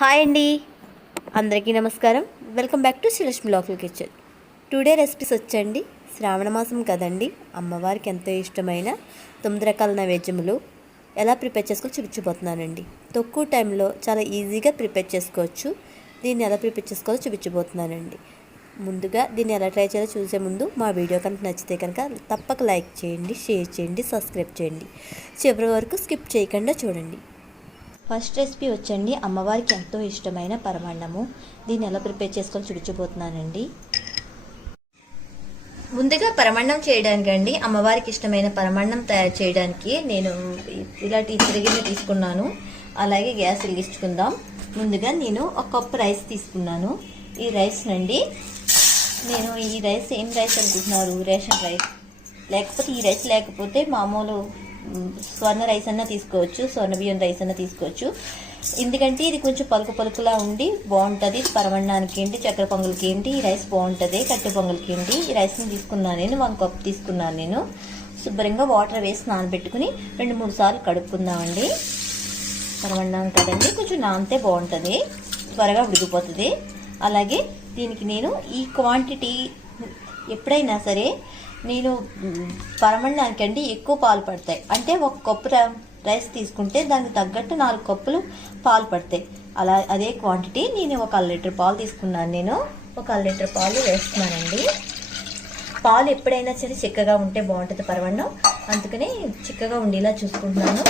Hi అండి, అందరికీ నమస్కారం. Welcome back to Srilakshmi local kitchen. Today recipes వచ్చండి. శ్రావణ మాసం కదండి, అమ్మవారికి ఎంతో ఇష్టమైన 9 రకాల నైవేద్యములు ఎలా ప్రిపేర్ చేసుకో చూపించబోతున్నానండి. తక్కువ టైంలో చాలా ఈజీగా ప్రిపేర్ చేసుకోవచ్చు. దీన్ని ఎలా ప్రిపేర్ చేసుకోవాలో చూపించబోతున్నానండి. ముందుగా దీన్ని ఎలా ట్రై చేయాలో చూసే ముందు మా వీడియో కనుక నచ్చితే కనుక తప్పక లైక్ చేయండి, షేర్ చేయండి, సబ్స్క్రైబ్ చేయండి. చివరి వరకు స్కిప్ చేయకుండా చూడండి. ఫస్ట్ రెసిపీ వచ్చండి, అమ్మవారికి ఎంతో ఇష్టమైన పరమాన్నము. దీన్ని ఎలా ప్రిపేర్ చేసుకొని చూపించబోతున్నానండి. ముందుగా పరమాన్నం చేయడానికి అండి, అమ్మవారికి ఇష్టమైన పరమాన్నం తయారు చేయడానికి నేను ఇలాంటి ఇత్తడిగిన్నె తీసుకున్నాను. అలాగే గ్యాస్ వెలిగించుకుందాం. ముందుగా నేను ఒక కప్పు రైస్ తీసుకున్నాను. ఈ రైస్ నండి, నేను ఈ రైస్ ఏం రైస్ అనుకుంటున్నారు? Ration rice. లేకపోతే ఈ రైస్ లేకపోతే మామూలు స్వర్ణ రైస్ అన్నా తీసుకోవచ్చు, స్వర్ణ బియ్యం రైస్ అన్నా తీసుకోవచ్చు. ఎందుకంటే ఇది కొంచెం పలుకు పలుకులా ఉండి బాగుంటుంది. పరమన్నానికి ఏంటి, చక్కెర పొంగల్కి ఏంటి ఈ రైస్ బాగుంటుంది. కట్టె పొంగల్కి ఏంటి ఈ రైస్ని తీసుకున్నాను. నేను 1 కప్ తీసుకున్నాను. నేను శుభ్రంగా వాటర్ వేసి నానబెట్టుకుని 2-3 సార్లు కడుక్కుందామండి. పరమన్నం కదండి, కొంచెం నానితే బాగుంటుంది, త్వరగా ఉడికిపోతుంది. అలాగే దీనికి నేను ఈ క్వాంటిటీ ఎప్పుడైనా సరే నేను పరమన్నానికి అండి ఎక్కువ పాలు పడతాయి. అంటే 1 కప్పు రైస్ తీసుకుంటే దానికి తగ్గట్టు 4 కప్పులు పాలు పడతాయి. అదే క్వాంటిటీ నేను 1 లీటర్ పాలు తీసుకున్నాను. నేను 1 లీటర్ పాలు వేస్తున్నానండి. పాలు ఎప్పుడైనా సరే చిక్కగా ఉంటే బాగుంటుంది పరమన్నం, అందుకని చిక్కగా ఉండేలా చూసుకుంటున్నాను.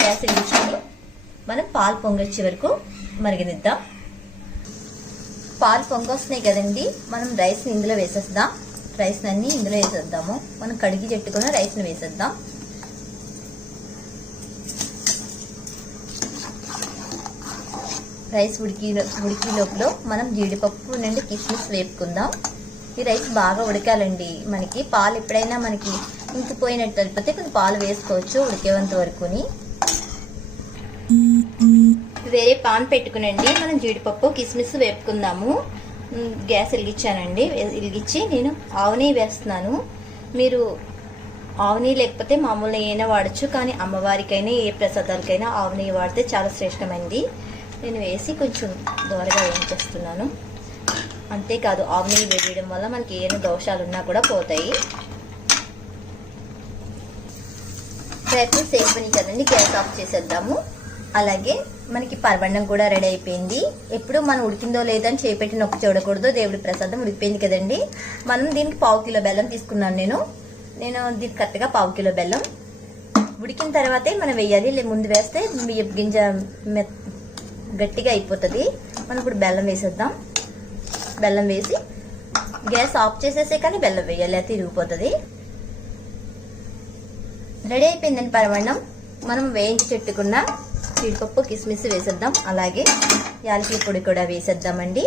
గ్యాస్ వెలిగించుకొని మనం పాలు పొంగొచ్చే వరకు మరిగనిద్దాం. పాలు పొంగొస్తున్నాయి కదండి, మనం రైస్ని ఇందులో వేసేద్దాం. రైస్ అన్ని ఇందులో వేసేద్దాము. మనం కడిగి చెట్టుకున్న రైస్ని వేసేద్దాం. రైస్ ఉడికి లోపల మనం జీడిపప్పు నుండి కిస్మిస్ వేపుకుందాం. ఈ రైస్ బాగా ఉడకాలండి. మనకి పాలు ఎప్పుడైనా మనకి ఇంకిపోయినట్టు అయిపోతే కొంచెం పాలు వేసుకోవచ్చు ఉడికేంత వరకుని. వేరే పాన్ పెట్టుకునండి, మనం జీడిపప్పు కిస్మిస్ వేపుకుందాము. గ్యాస్ వెలిగించానండి. వెలిగించి నేను ఆవు నెయ్యి వేస్తున్నాను. మీరు ఆవు నెయ్యి లేకపోతే మామూలు నెయ్యి అయినా వాడచ్చు, కానీ అమ్మవారికైనా ఏ ప్రసాదాలకైనా ఆవు నెయ్యి వాడితే చాలా శ్రేష్టమైంది. నేను వేసి కొంచెం దోరగా వేయించేస్తున్నాను. అంతేకాదు ఆవు నెయ్యి వేయడం వల్ల మనకి ఏమైనా దోషాలు ఉన్నా కూడా పోతాయి. రైస్ సేపుని కదండి, గ్యాస్ ఆఫ్ చేసేద్దాము. అలాగే మనకి పరమాన్నం కూడా రెడీ అయిపోయింది. ఎప్పుడు మనం ఉడికిందో లేదని చేపెట్టి నొక్కి చూడకూడదు. దేవుడి ప్రసాదం ఉడికిపోయింది కదండి. మనం దీనికి 1/2 కిలో బెల్లం తీసుకున్నాను. నేను దీనికి కరెక్ట్గా 1/2 కిలో బెల్లం. ఉడికిన తర్వాతే మనం వేయాలి, ముందు వేస్తే బియ్యం గింజ గట్టిగా అయిపోతుంది. మనం ఇప్పుడు బెల్లం వేసేద్దాం. బెల్లం వేసి గ్యాస్ ఆఫ్ చేసేసే కానీ బెల్లం వేయాలి, అయితే ఇరిగిపోతుంది. రెడీ అయిపోయిందండి పరమాన్నం. మనం వేయించి పెట్టుకున్న జీడిపప్పు కిస్మిస్ వేసేద్దాం. అలాగే యాలకుల పొడి కూడా వేసేద్దామండి.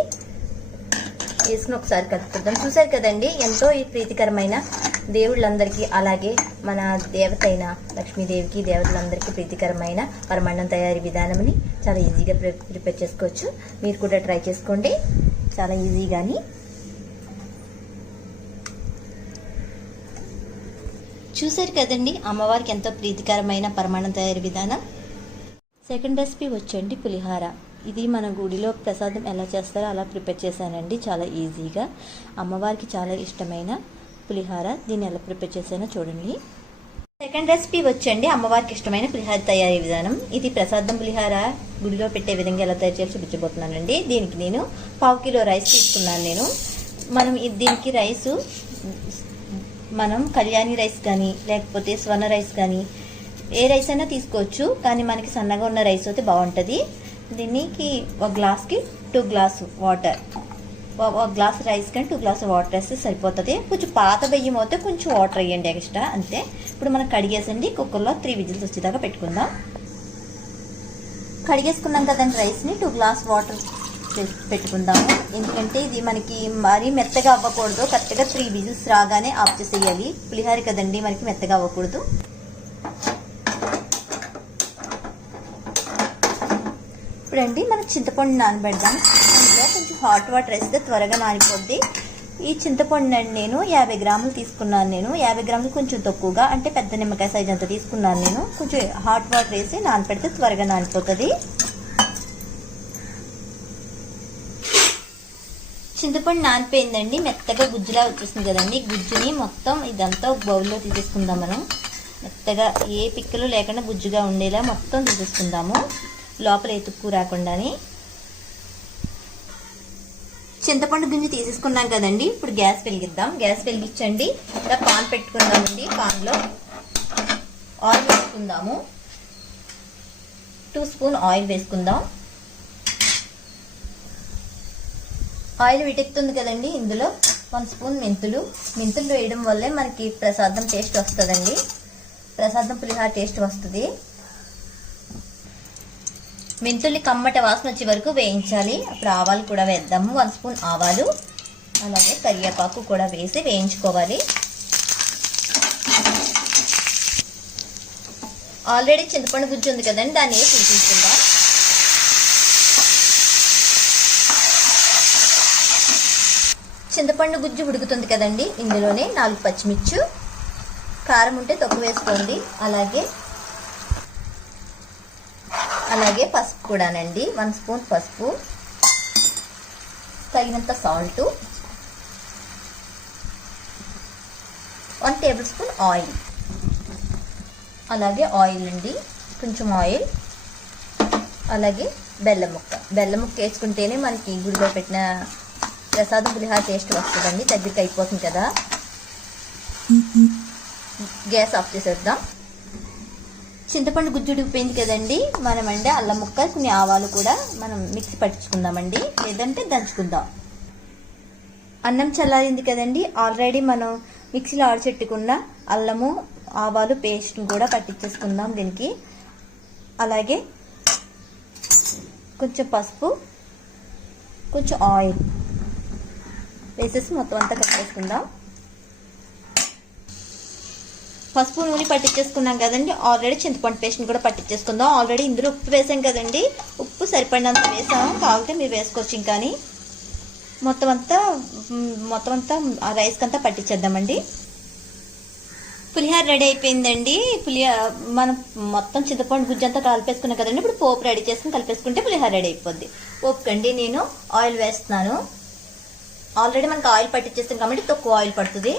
వేసుకుని ఒకసారి కలుపుకుందాం. చూసారు కదండి, ఎంతో ప్రీతికరమైన దేవుళ్ళందరికీ, అలాగే మన దేవత అయిన లక్ష్మీదేవికి, దేవతలందరికీ ప్రీతికరమైన పరమాన్నం తయారీ విధానంని చాలా ఈజీగా ప్రిపేర్ చేసుకోవచ్చు. మీరు కూడా ట్రై చేసుకోండి, చాలా ఈజీగాని. చూసారు కదండి, అమ్మవారికి ఎంతో ప్రీతికరమైన పరమాన్నం తయారీ విధానం. సెకండ్ రెసిపీ వచ్చండి పులిహార. ఇది మన గుడిలో ప్రసాదం ఎలా చేస్తారో అలా ప్రిపేర్ చేశానండి, చాలా ఈజీగా. అమ్మవారికి చాలా ఇష్టమైన పులిహార. దీన్ని ఎలా ప్రిపేర్ చేశానో చూడండి. సెకండ్ రెసిపీ వచ్చండి, అమ్మవారికి ఇష్టమైన పులిహార తయారీ విధానం. ఇది ప్రసాదం పులిహార గుడిలో పెట్టే విధంగా ఎలా తయారు చేయాలో చూపించబోతున్నానండి. దీనికి నేను 1/2 కిలో రైస్ తీసుకున్నాను. మనం దీనికి రైసు మనం కళ్యాణి రైస్ కానీ లేకపోతే స్వర్ణ రైస్ కానీ ఏ రైస్ అయినా తీసుకోవచ్చు, కానీ మనకి సన్నగా ఉన్న రైస్ అయితే బాగుంటుంది. దీనికి 1 గ్లాస్కి 2 గ్లాసు వాటర్, 1 గ్లాస్ రైస్ కానీ 2 గ్లాసు వాటర్ వేస్తే సరిపోతుంది. కొంచెం పాత బియ్యం అయితే కొంచెం వాటర్ వేయండి ఎక్స్ట్రా, అంతే. ఇప్పుడు మనం కడిగేసండి కుక్కర్లో 3 విజిల్స్ వచ్చేదాకా పెట్టుకుందాం. కడిగేసుకున్నాం కదండి రైస్ని, 2 గ్లాస్ వాటర్ పెట్టుకుందాము. ఎందుకంటే ఇది మనకి మరీ మెత్తగా అవ్వకూడదు. కరెక్ట్గా 3 విజిల్స్ రాగానే ఆఫ్ చేసేయాలి. పులిహార కదండి, మనకి మెత్తగా అవ్వకూడదు. ఇప్పుడండి మనం చింతపండు నానబెడదాం. అందులో కొంచెం హాట్ వాటర్ వేస్తే త్వరగా నానిపోద్ది. ఈ చింతపండు అండి నేను 50 గ్రాములు తీసుకున్నాను. నేను 50 గ్రాములు కొంచెం తక్కువగా, అంటే పెద్ద నిమ్మకాయ సైజ్ అంత తీసుకున్నాను. నేను కొంచెం హాట్ వాటర్ వేసి నానపెడితే త్వరగా నానిపోతుంది. చింతపండు నానిపోయిందండి, మెత్తగా గుజ్జులా వచ్చేస్తుంది కదండి. గుజ్జుని మొత్తం ఇదంతా ఒక బౌల్లో తీసేసుకుందాం. మనం మెత్తగా ఏ పిక్కలు లేకుండా గుజ్జుగా ఉండేలా మొత్తం తీసేసుకుందాము, లోపల ఎతుక్కు రాకుండాని. చింతపండు గుంజి తీసేసుకున్నాం కదండి. ఇప్పుడు గ్యాస్ వెలిగిద్దాం. గ్యాస్ వెలిగించండి. ఇలా పాన్ పెట్టుకుందామండి. పాన్లో ఆయిల్ వేసుకుందాము. 2 స్పూన్ ఆయిల్ వేసుకుందాం. ఆయిల్ విటెక్కుతుంది కదండి. ఇందులో 1 స్పూన్ మెంతులు. మెంతులు వేయడం వల్లే మనకి ప్రసాదం టేస్ట్ వస్తుందండి. ప్రసాదం పులిహార టేస్ట్ వస్తుంది. మెంతుల్ని కమ్మట వాసన వచ్చే వరకు వేయించాలి. అప్పుడు ఆవాలు కూడా వేద్దాము. 1 స్పూన్ ఆవాలు, అలాగే కరివేపాకు కూడా వేసి వేయించుకోవాలి. ఆల్రెడీ చింతపండు గుజ్జు ఉంది కదండి, దాన్ని వేసి ఉడికించుకుందాం. చింతపండు గుజ్జు ఉడుకుతుంది కదండి. ఇందులోనే 4 పచ్చిమిర్చి, కారం ఉంటే తక్కువ వేసుకోండి. అలాగే పసుపు కూడానండి. 1 స్పూన్ పసుపు, తగినంత సాల్ట్, 1 టేబుల్ స్పూన్ ఆయిల్. అలాగే ఆయిల్ అండి, కొంచెం ఆయిల్. అలాగే బెల్లం ముక్క వేసుకుంటేనే మనకి గుడిలో పెట్టిన ప్రసాదం పులిహార టేస్ట్ వస్తుందండి. దగ్గరికి అయిపోతుంది కదా. గ్యాస్ ఆఫ్ చేసేద్దాం. చింతపండు గుజ్జు ఉడికిపోయింది కదండి. మనం అంటే అల్లం ముక్క, కొన్ని ఆవాలు కూడా మనం మిక్సీ పట్టించుకుందామండి, లేదంటే దంచుకుందాం. అన్నం చల్లారింది కదండి. ఆల్రెడీ మనం మిక్సీలో ఆడిచెట్టుకున్న అల్లము ఆవాలు పేస్ట్ని కూడా పట్టించేసుకుందాం దీనికి. అలాగే కొంచెం పసుపు, కొంచెం ఆయిల్ వేసేసి మొత్తం అంతా కలిపేసుకుందాం. పసుపు నూనె పట్టించేసుకున్నాం కదండి. ఆల్రెడీ చింతపండు పేస్ట్ని కూడా పట్టించేసుకుందాం. ఆల్రెడీ ఇందులో ఉప్పు వేసాం కదండి. ఉప్పు సరిపడినంత వేసాము, కావాలంటే మీరు వేసుకోవచ్చు. ఇంకాని మొత్తం అంతా రైస్కి అంతా పట్టించేద్దామండి. పులిహార రెడీ అయిపోయిందండి. మనం మొత్తం చింతపండు గుజ్జు అంతా కలిపేసుకున్నాం కదండి. ఇప్పుడు పోపు రెడీ చేసుకుని కలిపేసుకుంటే పులిహార రెడీ అయిపోద్ది. పోపుకండి నేను ఆయిల్ వేస్తున్నాను. ఆల్రెడీ మనకు ఆయిల్ పట్టించేస్తాం కాబట్టి తక్కువ ఆయిల్ పడుతుంది.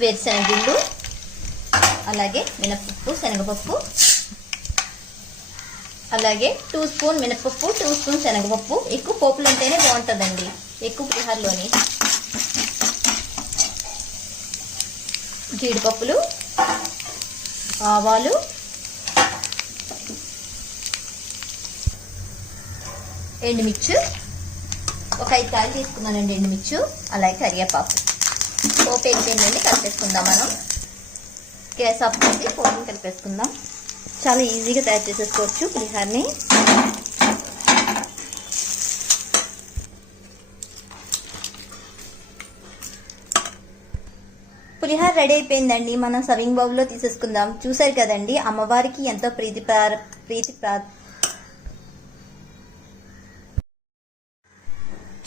వేరుశనగగుళ్ళు, అలాగే మినపప్పు, శనగపప్పు, అలాగే 2 స్పూన్ మినపప్పు, 2 స్పూన్ శనగపప్పు. ఎక్కువ పోపులు ఉంటేనే బాగుంటుందండి ఎక్కువ పులిహారలోని. జీడిపప్పులు, ఆవాలు, ఎండుమిర్చి, ఒక 5 కాయలు తీసుకున్నానండి ఎండుమిర్చి, అలాగే కరివేపాకు. పోపు అయిపోయిందండి, కలిపేసుకుందాం. మనం గ్యాస్ ఆఫ్ చేసి పోపుని కలిపేసుకుందాం. చాలా ఈజీగా తయారు చేసేసుకోవచ్చు పులిహారని. పులిహార రెడీ అయిపోయిందండి. మనం సర్వింగ్ బౌల్లో తీసేసుకుందాం. చూసారు కదండి, అమ్మవారికి ఎంతో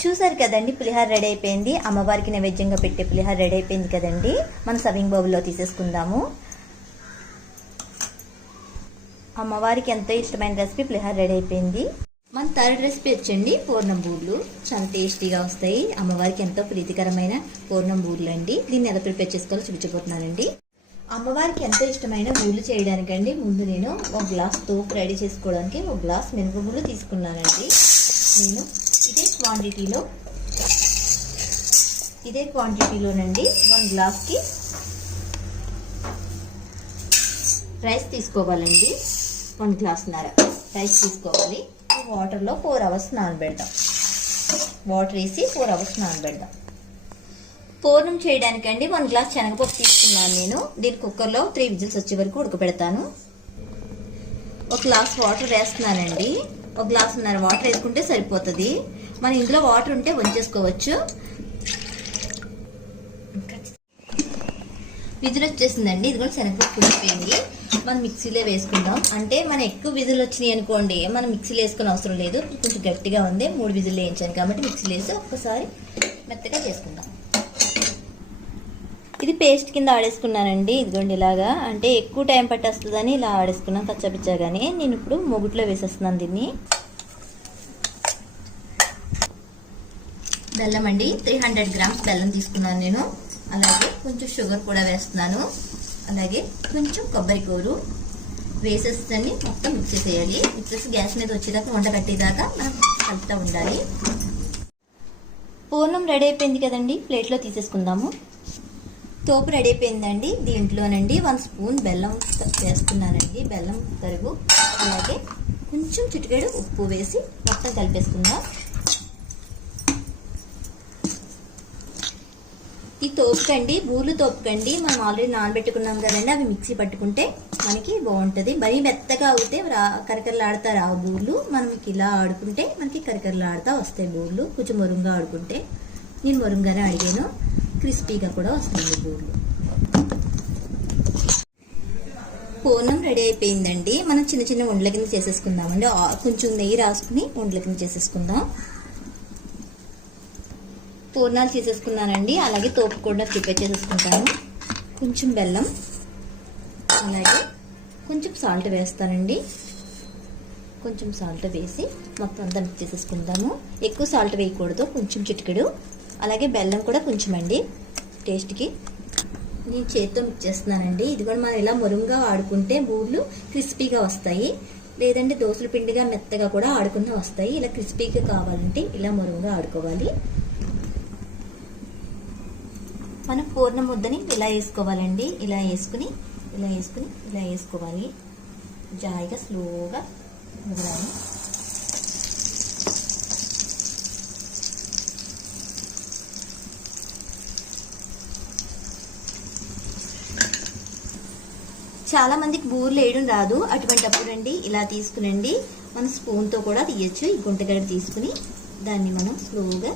చూసారు కదండి, పులిహార రెడీ అయిపోయింది. అమ్మవారికి నైవేద్యంగా పెట్టే పులిహార రెడీ అయిపోయింది కదండి. మనం సర్వింగ్ బౌల్లో తీసేసుకుందాము. అమ్మవారికి ఎంతో ఇష్టమైన రెసిపీ పులిహార రెడీ అయిపోయింది. మన థర్డ్ రెసిపీ వచ్చండి పూర్ణం బూర్లు. చాలా టేస్టీగా వస్తాయి. అమ్మవారికి ఎంతో ప్రీతికరమైన పూర్ణం బూర్లు అండి. దీన్ని ఎలా ప్రిపేర్ చేసుకోవాలో చూపించబోతున్నానండి. అమ్మవారికి ఎంతో ఇష్టమైన బూర్లు చేయడానికండి ముందు నేను 1 గ్లాస్ తోపు రెడీ చేసుకోవడానికి 1 గ్లాస్ మినపగుళ్ళు తీసుకున్నానండి. నేను ఇదే క్వాంటిటీలోనండి 1 గ్లాస్కి రైస్ తీసుకోవాలండి. 1 గ్లాసున్నర రైస్ తీసుకోవాలి. వాటర్లో 4 అవర్స్ నానబెడదాం. వాటర్ వేసి 4 అవర్స్ నానబెడదాం. పూర్ణం చేయడానికండి 1 గ్లాస్ శనగపప్పు తీసుకున్నాను నేను. దీని కుక్కర్లో 3 విజిల్స్ వచ్చే వరకు ఉడకబెడతాను. 1 గ్లాస్ వాటర్ వేస్తున్నానండి. 1 గ్లాసున్నర వాటర్ వేసుకుంటే సరిపోతుంది. మన ఇందులో వాటర్ ఉంటే వంచేసుకోవచ్చు. విజిల్ వచ్చేసిందండి. ఇది కూడా శనగపప్పు ఉడికిపోయింది. మనం మిక్సీలో వేసుకుందాం. అంటే మనం ఎక్కువ విజిల్ వచ్చినాయి అనుకోండి, మనం మిక్సీలో వేసుకుని అవసరం లేదు. కొంచెం గట్టిగా ఉంది, 3 విజిల్ వేయించాను కాబట్టి మిక్సీలో వేసి ఒక్కసారి మెత్తగా చేసుకుందాం. ఇది పేస్ట్ కింద ఆడేసుకున్నానండి. ఇదిగోండి ఇలాగా, అంటే ఎక్కువ టైం పట్టేస్తుందని ఇలా ఆడేసుకున్నాను కచ్చపిచ్చాగానే. నేను ఇప్పుడు మొగుట్లో వేసేస్తున్నాను దీన్ని. బెల్లం అండి, 300 గ్రామ్స్ బెల్లం తీసుకున్నాను నేను. అలాగే కొంచెం షుగర్ కూడా వేస్తున్నాను. అలాగే కొంచెం కొబ్బరి కూరు వేసేసి మొత్తం మిక్స్ చేసేయాలి. మిక్స్ చేసి గ్యాస్ మీద వచ్చేదాకా వంట కట్టేదాకా మనం కలుపుతూ ఉండాలి. పూర్ణం రెడీ అయిపోయింది కదండి, ప్లేట్లో తీసేసుకుందాము. తోపు రెడీ అయిపోయిందండి. దీంట్లోనండి 1 స్పూన్ బెల్లం వేస్తున్నానండి, బెల్లం తరుగు. అలాగే కొంచెం చిటికెడు ఉప్పు వేసి మొత్తం కలిపేసుకుందాం. ఈ తోపుకండి, బూర్లు తోపుకండి మనం ఆల్రెడీ నానబెట్టుకున్నాం కదండి, అవి మిక్సీ పట్టుకుంటే మనకి బాగుంటుంది. మరీ మెత్తగా అవుతే కరకరలాడుతా రావు బూర్లు. మనం ఇలా ఆడుకుంటే మనకి కరకరలాడుతా వస్తాయి బూర్లు. కొంచెం మొరుంగా ఆడుకుంటే, నేను మొరుంగానే అడిగాను, క్రిస్పీగా కూడా వస్తుంది బూర్లు. పూర్ణం రెడీ అయిపోయిందండి. మనం చిన్న చిన్న ఉండల కింద చేసేసుకుందామండి. కొంచెం నెయ్యి రాసుకుని ఉండల కింద చేసేసుకుందాం. పూర్ణాలు చేసేసుకున్నానండి. అలాగే తోపు కూడా ప్రిపేర్ చేసేసుకుంటాను. కొంచెం బెల్లం, అలాగే కొంచెం సాల్ట్ వేస్తానండి. కొంచెం సాల్ట్ వేసి మొత్తం అంతా మిక్స్ చేసేసుకుందాము. ఎక్కువ సాల్ట్ వేయకూడదు, కొంచెం చిటికెడు. అలాగే బెల్లం కూడా కొంచెం అండి టేస్ట్కి. నేను చేతితో మిక్స్ చేస్తున్నానండి. ఇది కూడా మనం ఇలా మొరుంగా ఆడుకుంటే బూర్లు క్రిస్పీగా వస్తాయి. లేదంటే దోసల పిండిగా మెత్తగా కూడా ఆడుకున్నా వస్తాయి. ఇలా క్రిస్పీగా కావాలంటే ఇలా మొరుంగా ఆడుకోవాలి. మనం పూర్ణ ముద్దని ఇలా వేసుకోవాలండి. ఇలా వేసుకుని ఇలా వేసుకుని ఇలా వేసుకోవాలి. జాయిగా స్లోగా వదలాలి. చాలా మందికి బూర్లు వేయడం రాదు. అటువంటిప్పుడు అండి ఇలా తీసుకునండి మనం స్పూన్తో కూడా తీయచ్చు. ఈ గుంటగడ్డ తీసుకుని దాన్ని మనం స్లోగా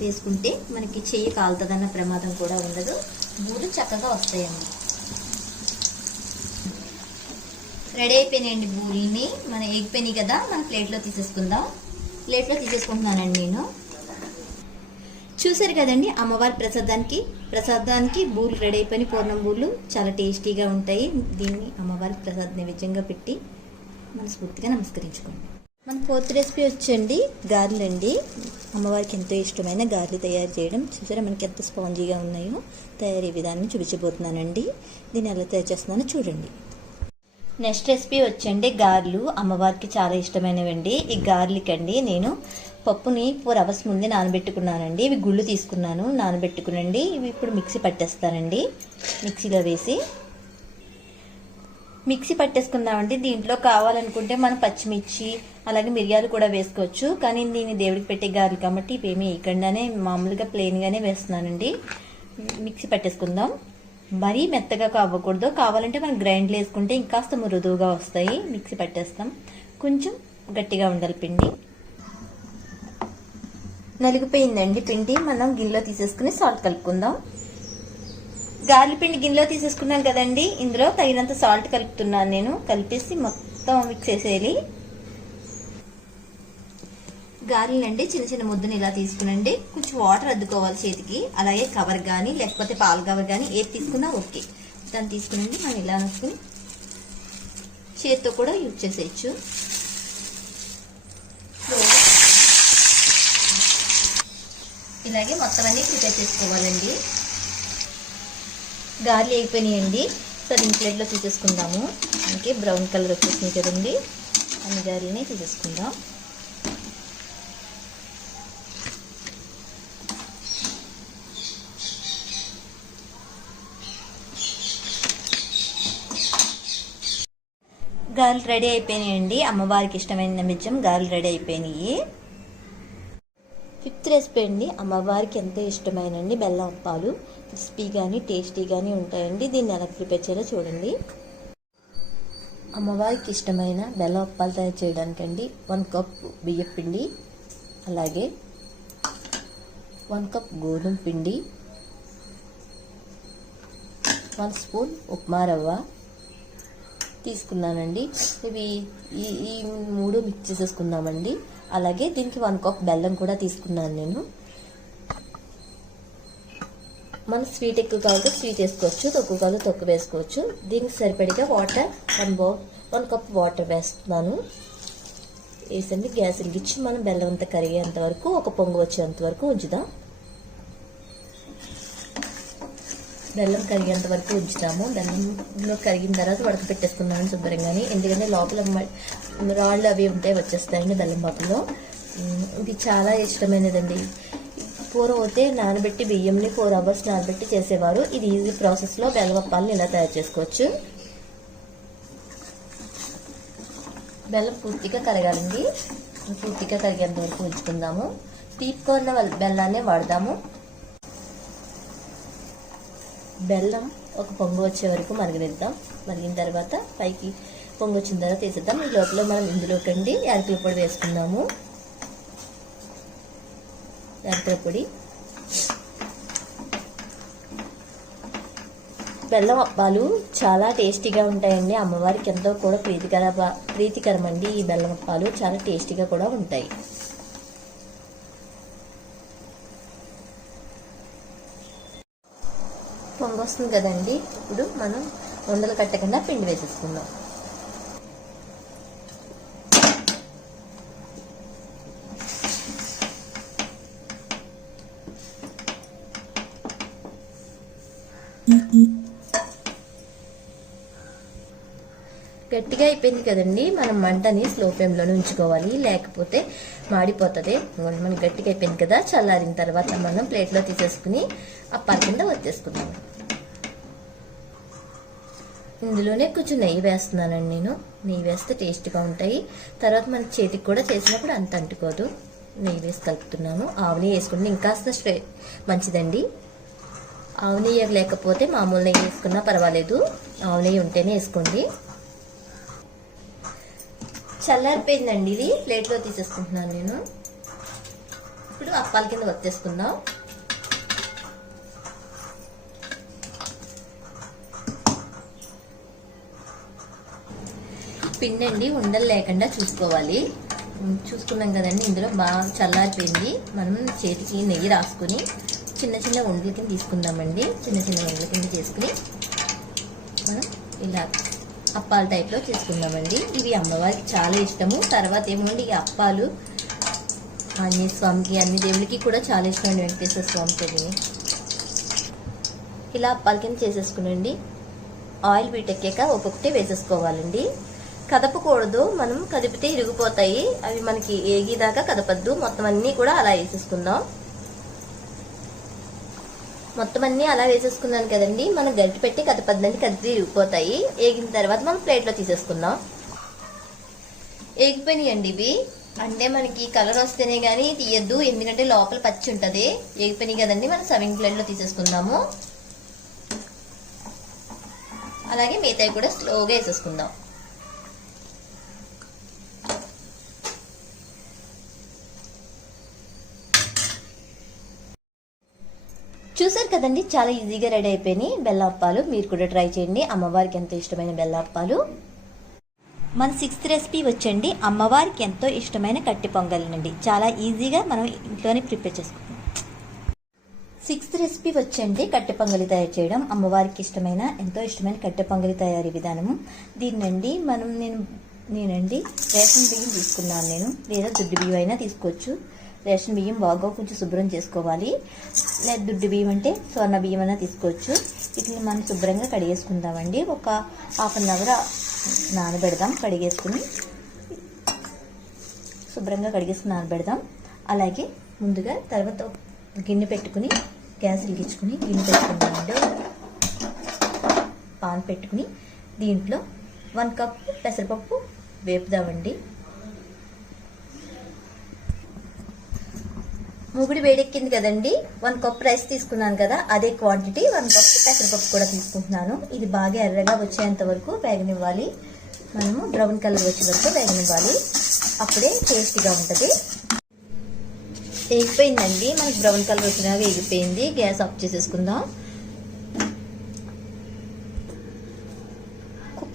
వేసుకుంటే మనకి చెయ్యి కాలుతుందన్న ప్రమాదం కూడా ఉండదు. బూర్లు చక్కగా వస్తాయండి. రెడీ అయిపోయినాయండి బూరిని. మన ఎగిపోయినాయి కదా, మన ప్లేట్లో తీసేసుకుందాం. ప్లేట్లో తీసేసుకుంటున్నానండి నేను. చూసారు కదండి, అమ్మవారి ప్రసాదానికి బూర్లు రెడీ అయిపోయిన పూర్ణం బూర్లు చాలా టేస్టీగా ఉంటాయి. దీన్ని అమ్మవారికి ప్రసాద నైవేద్యంగా పెట్టి మనస్ఫూర్తిగా నమస్కరించుకోండి. మన 4th రెసిపీ వచ్చండి గారెలు అండి. అమ్మవారికి ఎంతో ఇష్టమైన గారెలు తయారు చేయడం. చూసారా మనకి ఎంత స్పాంజీగా ఉన్నాయో. తయారీ విధానం చూపించబోతున్నానండి. దీన్ని ఎలా తయారు చేస్తున్నానో చూడండి. నెక్స్ట్ రెసిపీ వచ్చండి గారెలు. అమ్మవారికి చాలా ఇష్టమైనవండి ఈ గారెలకండి. నేను పప్పుని 4 అవర్స్ ముందే నానబెట్టుకున్నానండి. ఇవి గుళ్ళు తీసుకున్నాను, నానబెట్టుకునండి. ఇవి ఇప్పుడు మిక్సీ పట్టేస్తానండి. మిక్సీలో వేసి మిక్సీ పట్టేసుకుందామండి. దీంట్లో కావాలనుకుంటే మనం పచ్చిమిర్చి అలాగే మిరియాలు కూడా వేసుకోవచ్చు. కానీ నేను దేవుడికి పెట్టే గారెలు కాబట్టి ఇవేమీ వేయకుండానే మామూలుగా ప్లెయిన్గానే వేస్తున్నానండి. మిక్సీ పట్టేసుకుందాం. మరీ మెత్తగా అవ్వకూడదు. కావాలంటే మనం గ్రైండ్లో వేసుకుంటే ఇంకాస్త మృదువుగా వస్తాయి. మిక్సీ పట్టేస్తాం. కొంచెం గట్టిగా ఉండాలి పిండి. నలిగిపోయిందండి పిండి. మనం గిన్నెలో తీసేసుకుని సాల్ట్ కలుపుకుందాం. గారెల పిండి గిన్నెలో తీసేసుకున్నాం కదండి, ఇందులో తగినంత సాల్ట్ కలుపుతున్నాను నేను. కలిపేసి మొత్తం మిక్స్ చేసేయాలి. గారెలండి చిన్న చిన్న ముద్దని ఇలా తీసుకునండి. కొంచెం వాటర్ అద్దుకోవాలి చేతికి. అలాగే కవర్ కానీ లేకపోతే పాల కవర్ కానీ ఏది తీసుకున్నా ఓకే. దాన్ని తీసుకునండి మనం ఇలా అనుకుని చేతితో కూడా యూజ్ చేసేయచ్చు. ఇలాగే మొత్తం అన్ని ప్రిపేర్ చేసుకోవాలండి. గారెలు వేగిపోయినాయండి. సర్వింగ్ ప్లేట్లో తీసేసుకుందాము. మనకి బ్రౌన్ కలర్ వచ్చేసినాయి కదండి. అన్ని గారెలని తీసేసుకుందాం. గారెలు రెడీ అయిపోయినాయండి. అమ్మవారికి ఇష్టమైన నైవేద్యం గారెలు రెడీ అయిపోయినాయి. 5th రెసిపీ అండి. అమ్మవారికి ఎంతో ఇష్టమైనండి బెల్లం అప్పాలు. క్రిస్పీ కానీ టేస్టీ కానీ ఉంటాయండి. దీన్ని ఎలా ప్రిపేర్ చేయాలో చూడండి. అమ్మవారికి ఇష్టమైన బెల్లం అప్పాలు తయారు చేయడానికండి 1 కప్ బియ్యం పిండి, అలాగే 1 కప్ గోధుమ పిండి, 1 స్పూన్ ఉప్మా రవ్వ తీసుకున్నానండి. ఇవి ఈ 3 మిక్స్ చేసేసుకుందామండి. అలాగే దీనికి 1 కప్ బెల్లం కూడా తీసుకున్నాను నేను. మనం స్వీట్ ఎక్కువ కావాలంటే స్వీట్ వేసుకోవచ్చు, తక్కువ కావాలంటే తక్కువ వేసుకోవచ్చు. దీనికి సరిపడిగా వాటర్ 1 కప్ వాటర్ వేస్తున్నాను. వేసండి గ్యాస్ వెలిగించి మనం బెల్లం అంతా కరిగేంత వరకు, ఒక పొంగు వచ్చేంత వరకు ఉంచుదాం. బెల్లం కరిగేంత వరకు ఉంచుతాము. బెల్లంలో కరిగిన తర్వాత ఉడకపెట్టేసుకున్నాను శుభ్రంగానే, ఎందుకంటే లోపల రాళ్ళు అవి ఉంటే వచ్చేస్తాయండి బెల్లం పాపలో. ఇది చాలా ఇష్టమైనదండి. పూర్వం అయితే నానబెట్టి బియ్యంని 4 అవర్స్ నానబెట్టి చేసేవారు. ఇది ఈజీ ప్రాసెస్లో బెల్లం అప్పాలని ఇలా తయారు చేసుకోవచ్చు. బెల్లం పూర్తిగా కరగాలండి. పూర్తిగా కరిగేంత వరకు ఉంచుకుందాము. తీపుకున్న బెల్లాన్నే వాడదాము. బెల్లం ఒక పొంగు వచ్చే వరకు మరగనిద్దాం. మరిగిన తర్వాత పైకి పొంగు వచ్చిన తర్వాత తీసేద్దాం. ఈ లోపల మనం ఇందులోకండి యాలకుల పొడి వేసుకుందాము. యాలకుల పొడి, బెల్లం అప్పాలు చాలా టేస్టీగా ఉంటాయండి. అమ్మవారికి ఎంతో కూడా ప్రీతికరం అండి. ఈ బెల్లం అప్పాలు చాలా టేస్టీగా కూడా ఉంటాయి. పొంగు వస్తుంది కదండి, ఇప్పుడు మనం ఉండలు కట్టకుండా పిండి వేసేసుకుందాం. గట్టిగా అయిపోయింది కదండి, మనం మంటని స్లో ఫ్లేమ్లోనే ఉంచుకోవాలి, లేకపోతే మాడిపోతుంది. మనకి గట్టిగా అయిపోయింది కదా, చల్లారిన తర్వాత మనం ప్లేట్లో తీసేసుకుని అప్పాల కింద వచ్చేసుకున్నాము. ఇందులోనే కొంచెం నెయ్యి వేస్తున్నానండి నేను. నెయ్యి వేస్తే టేస్ట్గా ఉంటాయి. తర్వాత మన చేతికి కూడా చేసినప్పుడు అంత అంటుకోదు. నెయ్యి వేసి కలుపుతున్నాము. ఆవు నెయ్యి వేసుకుంటే ఇంకాస్త మంచిదండి. ఆవు నెయ్యి లేకపోతే మామూలు నెయ్యి వేసుకున్నా పర్వాలేదు, ఆవు నెయ్యి ఉంటేనే వేసుకోండి. చల్లారిపోయిందండి, ఇది ప్లేట్లో తీసేసుకుంటున్నాను నేను. ఇప్పుడు అప్పాల కింద వచ్చేసుకుందాం. పిండి అండి ఉండలు లేకుండా చూసుకోవాలి. చూసుకున్నాం కదండి, ఇందులో బాగా చల్లారిపోయింది. మనం చేతికి నెయ్యి రాసుకుని చిన్న చిన్న ఉండల కింద తీసుకుందామండి. చిన్న చిన్న ఉండల కింద చేసుకుని మనం ఇలా అప్పాల టైప్లో చేసుకుందామండి. ఇవి అమ్మవారికి చాలా ఇష్టము. తర్వాత ఏమోండి, ఈ అప్పాలు ఆంజనేయ స్వామికి, అన్ని దేవుడికి కూడా చాలా ఇష్టం అండి. వెంకటేశ్వర స్వామికి ఇలా అప్పాల కింద చేసేసుకునండి. ఆయిల్ వీటెక్కాక ఒక్కొక్కటి వేసేసుకోవాలండి. కదపకూడదు, మనం కదిపితే ఇరిగిపోతాయి. అవి మనకి ఏగిదాకా కదపద్దు. మొత్తం అన్నీ కూడా అలా వేసేసుకుందాం. మొత్తం అన్నీ అలా వేసేసుకున్నాను కదండి, మనం గరిటె పెట్టి కదపద్దండి, కదిపి ఇరిగిపోతాయి. ఏగిన తర్వాత మనం ప్లేట్లో తీసేసుకుందాం. ఏగిపోయినాయండి ఇవి. అంటే మనకి కలర్ వస్తేనే కానీ తీయద్దు, ఎందుకంటే లోపల పచ్చి ఉంటుంది. ఏగిపోయినాయి కదండి, మనం సర్వింగ్ ప్లేట్లో తీసేసుకుందాము. అలాగే మిగతాయి కూడా స్లోగా వేసేసుకుందాం. చూసారు కదండి, చాలా ఈజీగా రెడీ అయిపోయినాయి బెల్లం అప్పాలు. మీరు కూడా ట్రై చేయండి. అమ్మవారికి ఎంతో ఇష్టమైన బెల్లం అప్పాలు. మన 6th రెసిపీ వచ్చండి, అమ్మవారికి ఎంతో ఇష్టమైన కట్టె పొంగలినండి. చాలా ఈజీగా మనం ఇంట్లోనే ప్రిపేర్ చేసుకుంటాం. 6th రెసిపీ వచ్చండి, కట్టె పొంగలి తయారు చేయడం. అమ్మవారికి ఇష్టమైన ఎంతో ఇష్టమైన కట్టె పొంగలి తయారీ విధానము. దీన్నండి నేనండి రేషన్ బియ్యం తీసుకున్నాను నేను, లేదా దుడ్డు బియ్యం అయినా తీసుకోవచ్చు. రేషన్ బియ్యం బాగా కొంచెం శుభ్రం చేసుకోవాలి. లేదా దుడ్డు బియ్యం అంటే స్వర్ణ బియ్యం అయినా తీసుకోవచ్చు. వీటిని మనం శుభ్రంగా కడిగేసుకుందామండి. ఒక 1/2 అవర్ నానబెడదాం. కడిగేసుకుని శుభ్రంగా కడిగేసుకుని నానబెడదాం. అలాగే ముందుగా తర్వాత గిన్నె పెట్టుకుని గ్యాస్ వెలిగించుకుని గిన్నె పెట్టుకుందామండి. పాన్ పెట్టుకుని దీంట్లో 1 కప్ పెసరపప్పు వేపుదామండి. మూగుడి వేడెక్కింది కదండి, 1 కప్ రైస్ తీసుకున్నాను కదా, అదే క్వాంటిటీ 1 కప్ పెసరపప్పు కూడా తీసుకుంటున్నాను. ఇది బాగా ఎర్రగా వచ్చేంత వరకు వేగనివ్వాలి. మనము బ్రౌన్ కలర్ వచ్చే వరకు వేగనివ్వాలి. అప్పుడే టేస్టీగా ఉంటుంది. వేగిపోయిందండి, మనకి బ్రౌన్ కలర్ వచ్చినాక వేగిపోయింది. గ్యాస్ ఆఫ్ చేసేసుకుందాం.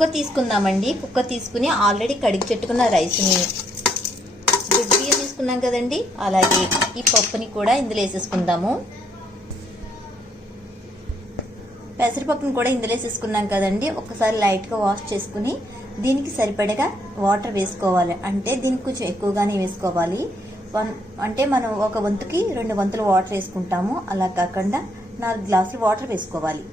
కుక్కర్ తీసుకుందామండి. కుక్కర్ తీసుకుని ఆల్రెడీ కడిగి పెట్టుకున్న రైస్ని, బియ్యం తీసుకున్నాం కదండి, అలాగే ఈ పప్పుని కూడా ఇందులో వేసేసుకుందాము. పెసరపప్పుని కూడా ఇందులో వేసేసుకున్నాం కదండి. ఒకసారి లైట్గా వాష్ చేసుకుని దీనికి సరిపడగా వాటర్ వేసుకోవాలి. అంటే దీనికి కొంచెం ఎక్కువగానే వేసుకోవాలి. అంటే మనం ఒక వంతుకి 2 వంతులు వాటర్ వేసుకుంటాము. అలా కాకుండా 4 గ్లాసులు వాటర్ వేసుకోవాలి.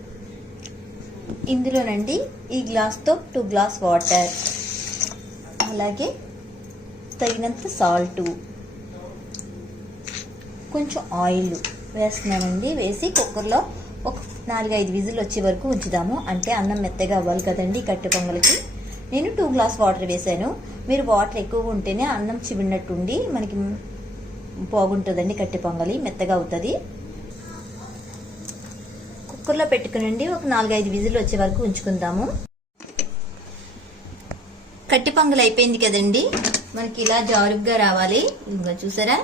ఇందులోనండి ఈ గ్లాస్తో 2 గ్లాస్ వాటర్, అలాగే తగినంత సాల్టు, కొంచెం ఆయిల్ వేస్తున్నానండి. వేసి కుక్కర్లో ఒక 4-5 విజిల్ వచ్చే వరకు ఉంచుదాము. అంటే అన్నం మెత్తగా అవ్వాలి కదండి కట్టె పొంగలికి. నేను 2 గ్లాస్ వాటర్ వేసాను. మీరు వాటర్ ఎక్కువగా ఉంటేనే అన్నం చివిడినట్టుండి మనకి బాగుంటుందండి. కట్టె పొంగలి మెత్తగా అవుతుంది. కుక్కర్లో పెట్టుకునండి ఒక 4-5 విజిల్ వచ్చే వరకు ఉంచుకుందాము. కట్టె పొంగలి అయిపోయింది కదండి. మనకి ఇలా జారుగ్గా రావాలి. ఇంకా చూసారా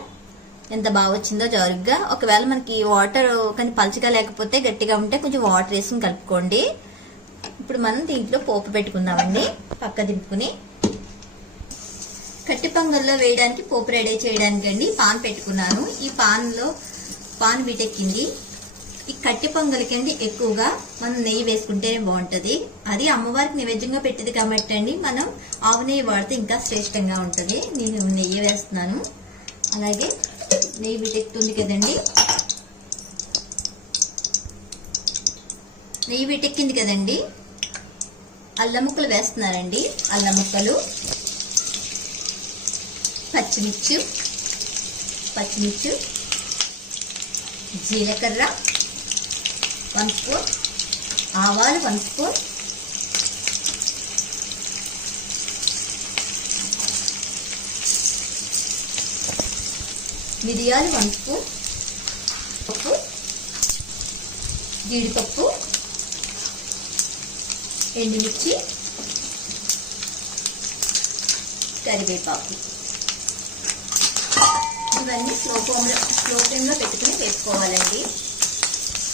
ఎంత బాగా వచ్చిందో జారుగ్గా. ఒకవేళ మనకి వాటర్ కానీ పలచగా లేకపోతే గట్టిగా ఉంటే కొంచెం వాటర్ వేసుకుని కలుపుకోండి. ఇప్పుడు మనం దీంట్లో పోపు పెట్టుకుందామండి. పక్క దింపుకుని కట్టె పొంగల్లో వేయడానికి పోపు రెడీ చేయడానికి అండి పాన్ పెట్టుకున్నాను. ఈ పాన్ వీటెక్కింది. ఈ కట్టె పొంగలికి అండి ఎక్కువగా మనం నెయ్యి వేసుకుంటేనే బాగుంటుంది. అది అమ్మవారికి నైవేద్యంగా పెట్టేది కాబట్టి అండి మనం ఆవు నెయ్యి వాడితే ఇంకా శ్రేష్టంగా ఉంటుంది. నేను నెయ్యి వేస్తున్నాను. అలాగే నెయ్యి వీటెక్కుతుంది కదండి. నెయ్యి వీటెక్కింది కదండి. అల్లం ముక్కలు వేస్తున్నారండి. అల్లం ముక్కలు, పచ్చిమిర్చి, జీలకర్ర 1 స్పూన్, ఆవాలు 1 స్పూన్, మిరియాలు 1 స్పూన్, పప్పు, జీడిపప్పు, ఎండుమిర్చి, కరివేపాకు. ఇవన్నీ స్లో ఫ్లేమ్లో పెట్టుకుని వేసుకోవాలండి.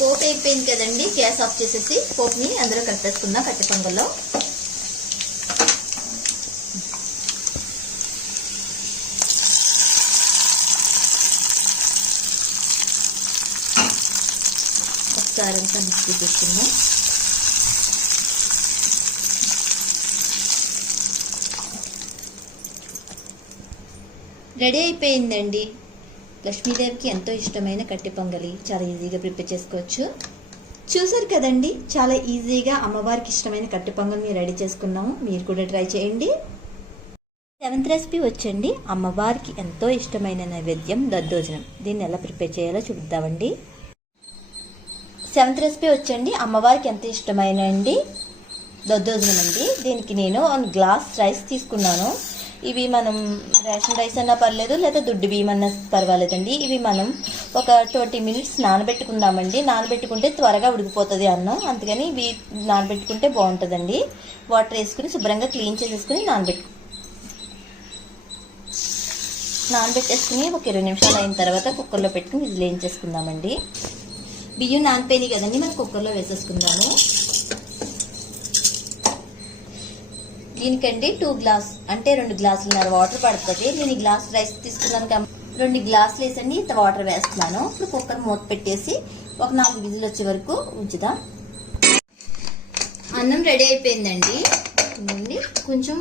పోపు అయిపోయింది కదండి. గ్యాస్ ఆఫ్ చేసేసి పోపుని అందులో కలిపేసుకుందాం కట్టె పొంగల్లో. ఒకసారి అంతా మిక్స్ చేసుకుందాం. రెడీ అయిపోయిందండి. లక్ష్మీదేవికి ఎంతో ఇష్టమైన కట్టె పొంగలి చాలా ఈజీగా ప్రిపేర్ చేసుకోవచ్చు. చూసారు కదండి, చాలా ఈజీగా అమ్మవారికి ఇష్టమైన కట్టె పొంగల్ని రెడీ చేసుకున్నాము. మీరు కూడా ట్రై చేయండి. 7th రెసిపీ వచ్చండి అమ్మవారికి ఎంతో ఇష్టమైన నైవేద్యం దద్దోజనం. దీన్ని ఎలా ప్రిపేర్ చేయాలో చూద్దామండి. 7th రెసిపీ వచ్చండి అమ్మవారికి ఎంత ఇష్టమైన అండి దద్దోజనం అండి. దీనికి నేను 1 గ్లాస్ రైస్ తీసుకున్నాను. ఇవి మనం రేషన్ రైస్ అన్నా పర్లేదు, లేదా దుడ్డు బియ్యం అన్నా పర్వాలేదండి. ఇవి మనం ఒక 20 మినిట్స్ నానబెట్టుకుందామండి. నానబెట్టుకుంటే త్వరగా ఉడికిపోతుంది అన్నం. అందుకని ఇవి నానబెట్టుకుంటే బాగుంటుందండి. వాటర్ వేసుకుని శుభ్రంగా క్లీన్ చేసేసుకుని నానబెట్టేసుకుని ఒక 20 నిమిషాలు అయిన తర్వాత కుక్కర్లో పెట్టుకుని విజిల్ వేయించేసుకుందామండి. బియ్యం నానిపోయినాయి కదండి, మనం కుక్కర్లో వేసేసుకుందాము. దీనికండి 2 గ్లాస్ అంటే 2 గ్లాసులున్నర వాటర్ పడుతుంది. నేను ఈ గ్లాస్ రైస్ తీసుకున్నాను కాబట్టి 2 గ్లాసులు వేసండి ఇంత వాటర్ వేస్తున్నాను. ఇప్పుడు కుక్కర్ మూత పెట్టేసి ఒక 4 విజిల్ వచ్చే వరకు ఉంచుదాం. అన్నం రెడీ అయిపోయిందండి. కొంచెం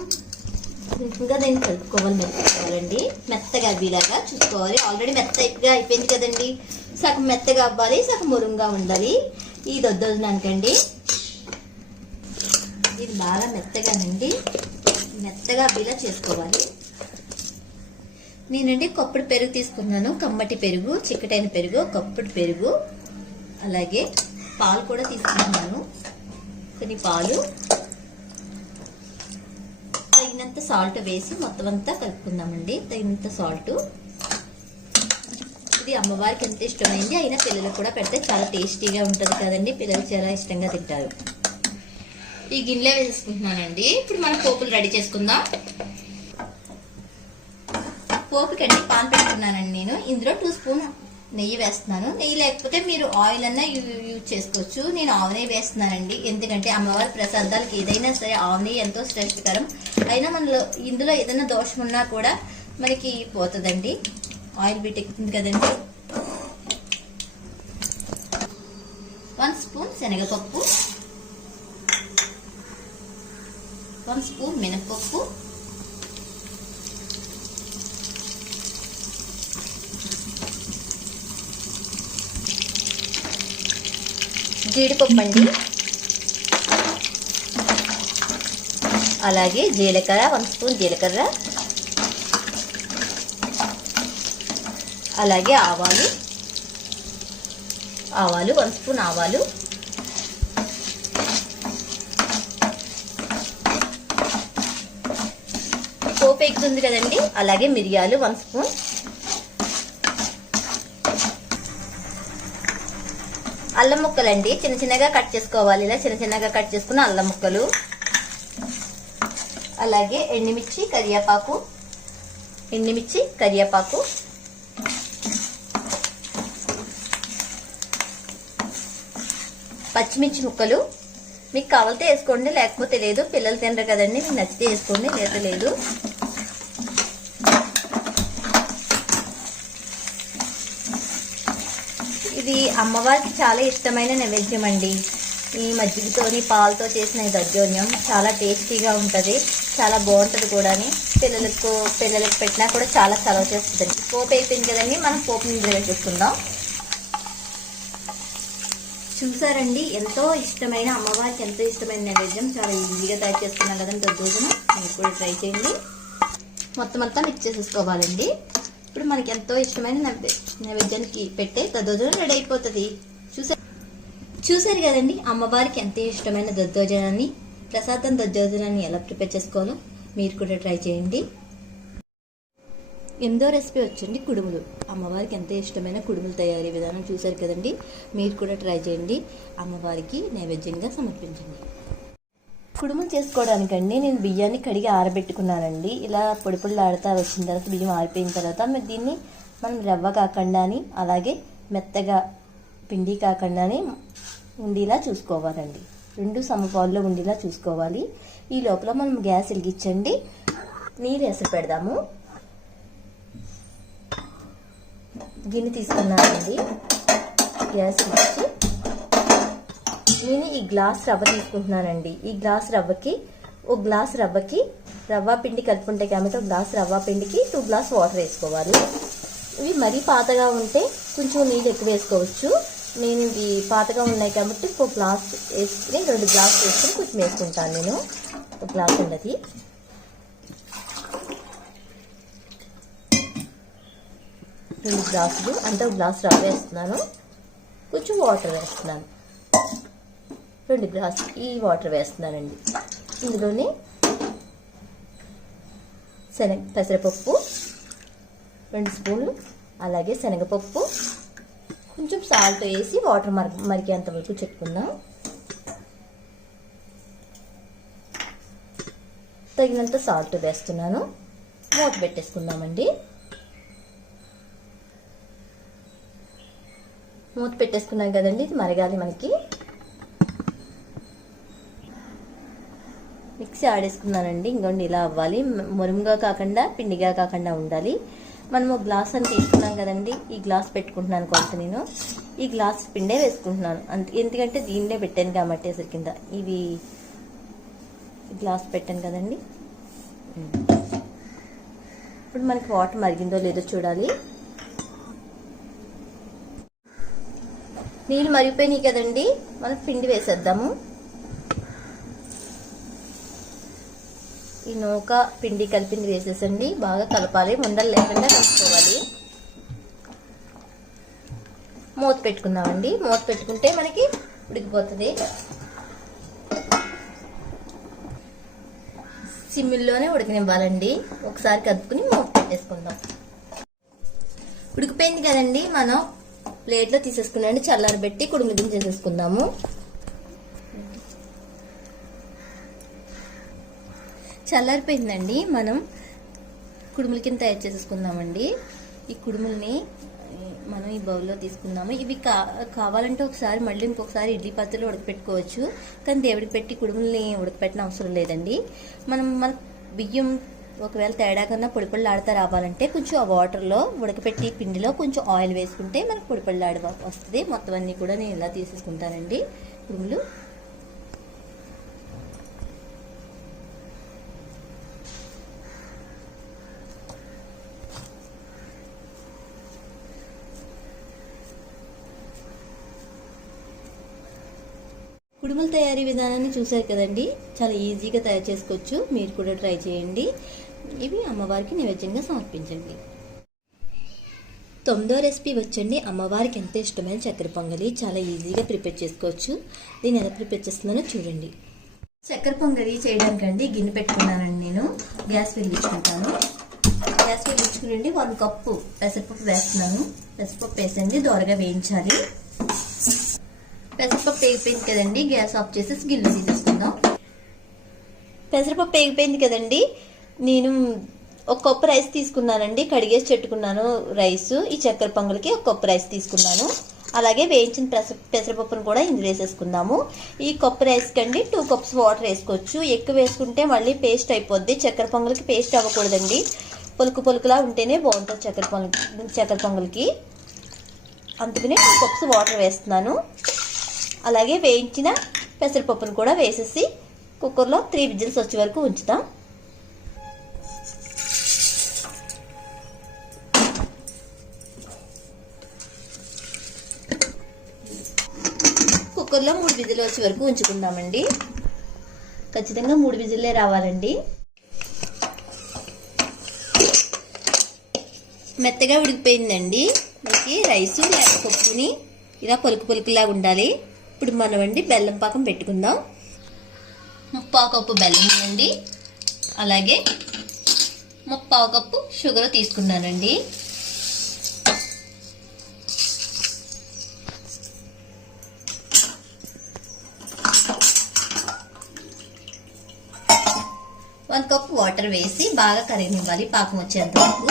సింపుల్గా దీన్ని మెత్తుకోవాలండి. మెత్తగా అవ్వేలాగా చూసుకోవాలి. ఆల్రెడీ మెత్తగా అయిపోయింది కదండి. సగం మెత్తగా అవ్వాలి, సగం మురుంగా ఉండాలి. ఈ దద్దోజనానికండి ఇది బాగా మెత్తగా అవ్వేలా చేసుకోవాలి. నేనండి కప్పుడు పెరుగు తీసుకున్నాను. కమ్మటి పెరుగు, చిక్కటైన పెరుగు, కప్పుడు పెరుగు, అలాగే పాలు కూడా తీసుకున్నాను. కొన్ని పాలు, తగినంత సాల్ట్ వేసి మొత్తం అంతా కలుపుకుందామండి. తగినంత సాల్ట్. ఇది అమ్మవారికి ఎంత ఇష్టమైంది, అయినా పిల్లలకు కూడా పెడితే చాలా టేస్టీగా ఉంటుంది కదండి. పిల్లలు చాలా ఇష్టంగా తింటారు. ఈ గిన్నెలో వేసేసుకుంటున్నానండి. ఇప్పుడు మనం పోపులు రెడీ చేసుకుందాం. పోపుకండి పాన్ పెట్టుకున్నానండి నేను. ఇందులో 2 స్పూన్ నెయ్యి వేస్తున్నాను. నెయ్యి లేకపోతే మీరు ఆయిల్ అన్నా యూజ్ చేసుకోవచ్చు. నేను ఆవు నెయ్యి వేస్తున్నానండి, ఎందుకంటే అమ్మవారి ప్రసాదాలకి ఏదైనా సరే ఆవు నెయ్యి ఎంతో శ్రేష్టకరం. అయినా మనలో ఇందులో ఏదైనా దోషం ఉన్నా కూడా మనకి పోతుందండి. ఆయిల్ వీటెక్కుతుంది కదండి. 1 స్పూన్ శనగపప్పు, 1 స్పూన్ మినపప్పు, జీడిపప్పు అండి, అలాగే జీలకర్ర 1 స్పూన్ జీలకర్ర, అలాగే ఆవాలు 1 స్పూన్ ఆవాలు, పోపు ఎక్కుతుంది కదండి, అలాగే మిరియాలు 1 స్పూన్, అల్లం ముక్కలండి చిన్న చిన్నగా కట్ చేసుకోవాలి. ఇలా చిన్న చిన్నగా కట్ చేసుకున్న అల్లం ముక్కలు, అలాగే ఎండుమిర్చి కరివేపాకు, పచ్చిమిర్చి ముక్కలు. మీకు కావాలితే వేసుకోండి, లేకపోతే లేదు. పిల్లలు తినరు కదండి, మీకు నచ్చితే వేసుకోండి, లేదా లేదు. ఇది అమ్మవారికి చాలా ఇష్టమైన నైవేద్యం అండి. ఈ మజ్జిగతోని పాలతో చేసిన దద్దోజనం చాలా టేస్టీగా ఉంటుంది, చాలా బాగుంటుంది కూడా. పిల్లలకు పెట్టినా కూడా చాలా చలవ చేస్తుందండి. పోపు అయిపోయింది కదండి, మనం పోపు ఇందులో వేసేసుకుందాం. చూసారండి, ఎంతో ఇష్టమైన అమ్మవారికి ఎంతో ఇష్టమైన నైవేద్యం చాలా ఈజీగా తయారు చేసుకున్నాం కదండి దద్దోజనం. మీరు కూడా ట్రై చేయండి. మొత్తం అంతా మిక్స్ చేసేసుకోవాలండి. ఇప్పుడు మనకి ఎంతో ఇష్టమైన నైవేద్యానికి పెట్టే దద్దోజనం రెడీ అయిపోతుంది. చూసారు కదండి, అమ్మవారికి ఎంతో ఇష్టమైన దద్దోజనాన్ని, ప్రసాదం దద్దోజనాన్ని ఎలా ప్రిపేర్ చేసుకోవాలో మీరు కూడా ట్రై చేయండి. 8వ రెసిపీ వచ్చండి కుడుములు. అమ్మవారికి ఎంతో ఇష్టమైన కుడుములు తయారీ విధానం చూసారు కదండి, మీరు కూడా ట్రై చేయండి. అమ్మవారికి నైవేద్యంగా సమర్పించండి. కుడుములు చేసుకోవడానికండి నేను బియ్యాన్ని కడిగి ఆరబెట్టుకున్నానండి. ఇలా పొడి పొడిలాడుతూ వచ్చిన తర్వాత, బియ్యం ఆరిపోయిన తర్వాత దీన్ని మనం రవ్వ కాకుండా అలాగే మెత్తగా పిండి కాకుండా ఉండేలా చూసుకోవాలండి. 2 సమపాల్లో ఉండేలా చూసుకోవాలి. ఈ లోపల మనం గ్యాస్ వెలిగించండి, నీళ్ళు ఎసరు పెడదాము. గిన్నె తీసుకున్నానండి, గ్యాస్ ఇచ్చి నేను ఈ గ్లాస్ రవ్వ తీసుకుంటున్నానండి. ఈ గ్లాస్ రవ్వకి రవ్వ పిండి కలుపుకుంటే కాబట్టి ఒక గ్లాస్ రవ్వ పిండికి 2 గ్లాస్ వాటర్ వేసుకోవాలి. ఇవి మరీ పాతగా ఉంటే కొంచెం నీళ్ళు ఎక్కువ వేసుకోవచ్చు. నేను ఇవి పాతగా ఉన్నాయి కాబట్టి 1 గ్లాస్ వేసుకుని 2 గ్లాస్ వేసుకుని కొంచెం వేసుకుంటాను. నేను 1 గ్లాస్ ఉన్నది. రెండు గ్లాసులు అంటే 1 గ్లాస్ రవ్వ వేస్తున్నాను, కొంచెం వాటర్ వేస్తున్నాను. 2 గ్లాసు ఈ వాటర్ వేస్తున్నానండి. ఇందులోనే పెసరపప్పు 2 స్పూన్లు, అలాగే శనగపప్పు, కొంచెం సాల్ట్ వేసి వాటర్ మరిగేంత వరకు చెప్పుకుందాం. తగినంత సాల్ట్ వేస్తున్నాను. మూత పెట్టేసుకుందామండి. మూత పెట్టేసుకున్నాం కదండి, ఇది మరగాలి మనకి. మిక్సీ ఆడేసుకున్నానండి. ఇంకోండి ఇలా అవ్వాలి, మురుముగా కాకుండా పిండిగా కాకుండా ఉండాలి. మనము గ్లాస్ అని తీసుకున్నాం కదండి, ఈ గ్లాస్ పెట్టుకుంటున్నాను కొంత. నేను ఈ గ్లాస్ పిండే వేసుకుంటున్నాను ఎందుకంటే దీన్నే పెట్టాను కాబట్టి అసలు కింద ఇవి గ్లాస్ పెట్టాను కదండి. ఇప్పుడు మనకి వాటర్ మరిగిందో లేదో చూడాలి. నీళ్ళు మరిగిపోయినాయి కదండి, మనం పిండి వేసేద్దాము. ఈ నూక పిండి కలిపింది వేసేసండి, బాగా కలపాలి, ఉండలు లేకుండా కలుపుకోవాలి. మూత పెట్టుకుందామండి. మూత పెట్టుకుంటే మనకి ఉడికిపోతుంది. సిమ్మిల్లోనే ఉడకనివ్వాలండి. ఒకసారి కలుపుకుని మూత పెట్టేసుకుందాం. ఉడికిపోయింది కదండి, మనం ప్లేట్లో తీసేసుకున్నాండి. చల్లారబెట్టి కుడుములు చేసేసుకుందాము. చల్లారిపోయిందండి, మనం కుడుముల కింద తయారు చేసేసుకుందామండి. ఈ కుడుముల్ని మనం ఈ బౌల్లో తీసుకుందాము. ఇవి కావాలంటే ఒకసారి మళ్ళీ ఇంకొకసారి ఇడ్లీ పాత్రలో ఉడకపెట్టుకోవచ్చు. కానీ దేవుడికి పెట్టి కుడుముల్ని ఉడకపెట్టిన అవసరం లేదండి. మన బియ్యం ఒకవేళ తేడా కన్నా పొడిపొడిలాడుతా రావాలంటే కొంచెం ఆ వాటర్లో ఉడకపెట్టి పిండిలో కొంచెం ఆయిల్ వేసుకుంటే మనకు పొడిపొడిలాడి వస్తుంది. మొత్తం అన్నీ కూడా నేను ఇలా తీసేసుకుంటానండి కుడుములు. కుడుముల తయారీ విధానాన్ని చూశారు కదండి. చాలా ఈజీగా తయారు చేసుకోవచ్చు. మీరు కూడా ట్రై చేయండి. ఇవి అమ్మవారికి నైవేద్యంగా సమర్పించండి. 9వ రెసిపీ వచ్చండి అమ్మవారికి ఎంతో ఇష్టమైన చక్కెర పొంగలి. చాలా ఈజీగా ప్రిపేర్ చేసుకోవచ్చు. దీన్ని ఎలా ప్రిపేర్ చేస్తున్నానో చూడండి. చక్కెర పొంగలి చేయడానికండి గిన్నె పెట్టుకున్నానండి. నేను గ్యాస్ వెలిగించుకుంటాను. గ్యాస్ వెలిగించుకుని 1 కప్పు పెసరపప్పు వేస్తున్నాను. పెసరపప్పు వేసండి దోరగా వేయించాలి. పెసరపప్పు వేగిపోయింది కదండి, గ్యాస్ ఆఫ్ చేసేసి గిన్నె తీసేసుకుందాం. పెసరపప్పు వేగిపోయింది కదండి, నేను 1 కప్పు రైస్ తీసుకున్నానండి. కడిగేసి పెట్టుకున్నాను రైస్. ఈ చక్కెర పొంగలికి 1 కప్పు రైస్ తీసుకున్నాను. అలాగే వేయించిన పెసరపప్పును కూడా ఇందులో వేసేసుకుందాము. ఈ కప్పు రైస్ కండి 2 కప్స్ వాటర్ వేసుకోవచ్చు. ఎక్కువ వేసుకుంటే మళ్ళీ పేస్ట్ అయిపోద్ది. చక్కెర పొంగలికి పేస్ట్ అవ్వకూడదండి. పొలుకులా ఉంటేనే బాగుంటుంది చక్కెర పొంగలికి. అందుకనే 2 కప్స్ వాటర్ వేస్తున్నాను. అలాగే వేయించిన పెసరపప్పును కూడా వేసేసి కుక్కర్లో 3 విజిల్స్ వచ్చే వరకు ఉంచుతాం. కుక్కర్లో 3 విజిల్ వచ్చే వరకు ఉంచుకుందామండి. ఖచ్చితంగా 3 విజిల్లే రావాలండి. మెత్తగా ఉడికిపోయిందండి. మనకి రైసు లేక పప్పుని ఇలా పొలుకులాగా ఉండాలి. ఇప్పుడు మనం అండి బెల్లం పాకం పెట్టుకుందాం. 3/4 కప్పు బెల్లం అండి. అలాగే 3/4 కప్పు షుగర్ తీసుకున్నానండి. వన్ కప్ వాటర్ వేసి బాగా కరిగినివ్వాలి పాకం వచ్చేంత వరకు.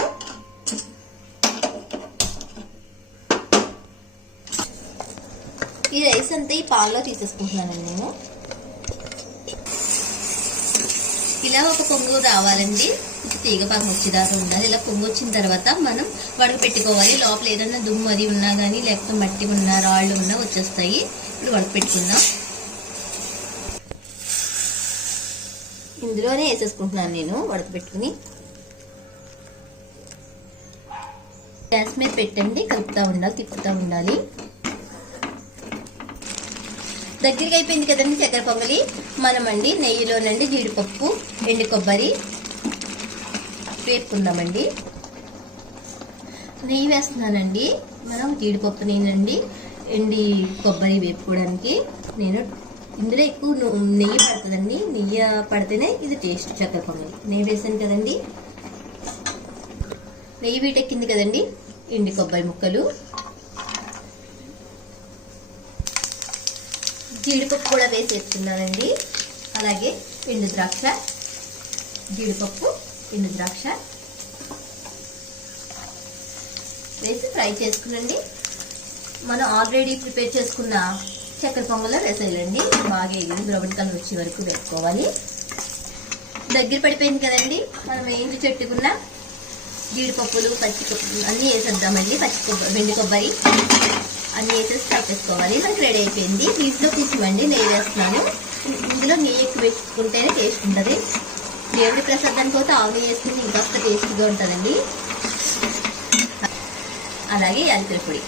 ఈ రైస్ అంతా ఈ పాల్లో తీసేసుకుంటున్నానండి నేను. ఇలా ఒక పొంగు రావాలండి. తీగ పాకం వచ్చేదాకా ఉండాలి. ఇలా పొంగు వచ్చిన తర్వాత మనం వడక పెట్టుకోవాలి. లోపల ఏదైనా దుమ్ము అది ఉన్నా కానీ లేకపోతే మట్టి ఉన్నా రాళ్ళు ఉన్నా వచ్చేస్తాయి. ఇప్పుడు వడక పెట్టుకుందాం. ఇందులోనే వేసేసుకుంటున్నాను నేను వడక పెట్టుకుని. గ్యాస్ మీద పెట్టండి, కలుపుతూ ఉండాలి, తిప్పుతూ ఉండాలి. దగ్గరికి అయిపోయింది కదండి చక్కెర పొంగలి. మనమండి నెయ్యిలోనండి జీడిపప్పు ఎండు కొబ్బరి వేపుకుందామండి. నెయ్యి వేస్తున్నానండి. మనం జీడిపప్పు నేనండి ఎండి కొబ్బరి వేపుకోవడానికి నేను ఇందులో ఎక్కువ నెయ్యి పడుతుందండి. నెయ్యి పడితేనే ఇది టేస్ట్ చక్కెర పొంగలి. నెయ్యి వేసాను కదండి. నెయ్యి వీటెక్కింది కదండి. ఎండి కొబ్బరి ముక్కలు, జీడిపప్పు కూడా వేసేస్తున్నానండి. అలాగే ఎండు ద్రాక్ష, జీడిపప్పు, ఎండు ద్రాక్ష వేసి ఫ్రై చేసుకునండి. మనం ఆల్రెడీ ప్రిపేర్ చేసుకున్న చక్కెర పొంగల్లో వేసేయాలండి. బాగా ఎగిరి బ్రౌన్ కలర్ వచ్చే వరకు వేసుకోవాలి. దగ్గర పడిపోయింది కదండి. మనం ఏంటి చెట్టుకున్న జీడిపప్పులు పచ్చిపప్పు అన్నీ వేసేద్దామండి. వెండి కొబ్బరి అన్నీ వేసేసి కలిపేసుకోవాలి. మనకి రెడీ అయిపోయింది. దీంట్లో కొంచెమండి నెయ్యి వేస్తున్నాను. ఇందులో నెయ్యి ఎక్కువ వేసుకుంటేనే టేస్ట్ ఉంటుంది. దేవుడి ప్రసాదానికి అయితే ఆవు నెయ్యి వేసుకుంటే ఇంకాస్త టేస్ట్గా ఉంటుందండి. అలాగే యాలకుల పొడి.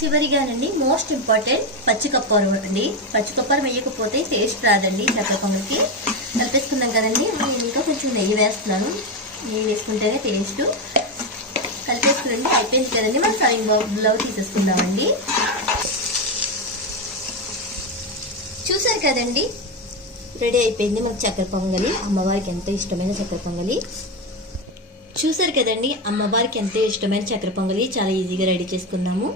చివరిగానండి మోస్ట్ ఇంపార్టెంట్ పచ్చికొబ్బరి అండి. పచ్చికొబ్బరి వేయకపోతే టేస్ట్ రాదండి చక్కెర పొంగలికి. కలిపేసుకున్నాం కదండి. నేను ఇంకా కొంచెం నెయ్యి వేస్తున్నాను. నెయ్యి వేసుకుంటేనే టేస్ట్. కలిపేసుకునండి. అయిపోయింది కదండి. మనం సర్వింగ్ బౌల్లో తీసేసుకుందామండి. చూసారు కదండి, రెడీ అయిపోయింది మనకు చక్కెర పొంగలి. అమ్మవారికి ఎంతో ఇష్టమైన చక్కెర పొంగలి. చూసారు కదండి, అమ్మవారికి ఎంతో ఇష్టమైన చక్కెర పొంగలి చాలా ఈజీగా రెడీ చేసుకున్నాము.